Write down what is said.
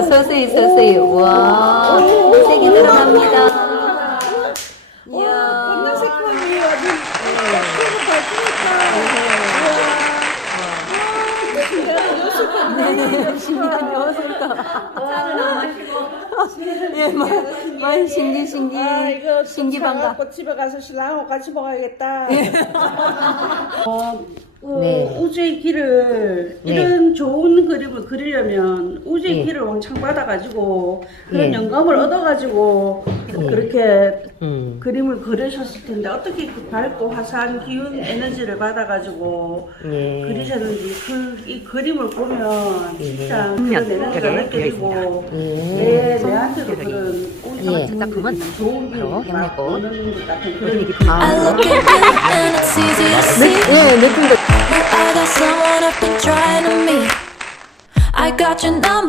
어, 서서히 서서히. 와, 색이 들어갑니다. 이야. 끝난 색깔이 아주 네, 요술도. 예, 신기, 신기. 아 이거 신기 반가. 사갖고 집에 가서 신랑하고 같이 먹어야겠다. 어, 어, 네. 우주의 길을 네. 이런 좋은 그림을 그리려면 우주의 네. 길을 왕창 받아가지고 그런 네. 영감을 얻어가지고 그렇게 음. 그림을 그리셨을 텐데 어떻게 그 밝고 화사한 기운 에너지를 받아가지고 예. 그리셨는지 그, 이 그림을 보면 진짜 음, 그런 에너지가 느껴지고 예. 내, 내한테도 그런 우주 예, 같은 작품은 좋은 바로 같은 그런 깊은 I look at you and it's easy to see 예, 느낌 stop trying to me. I got your number.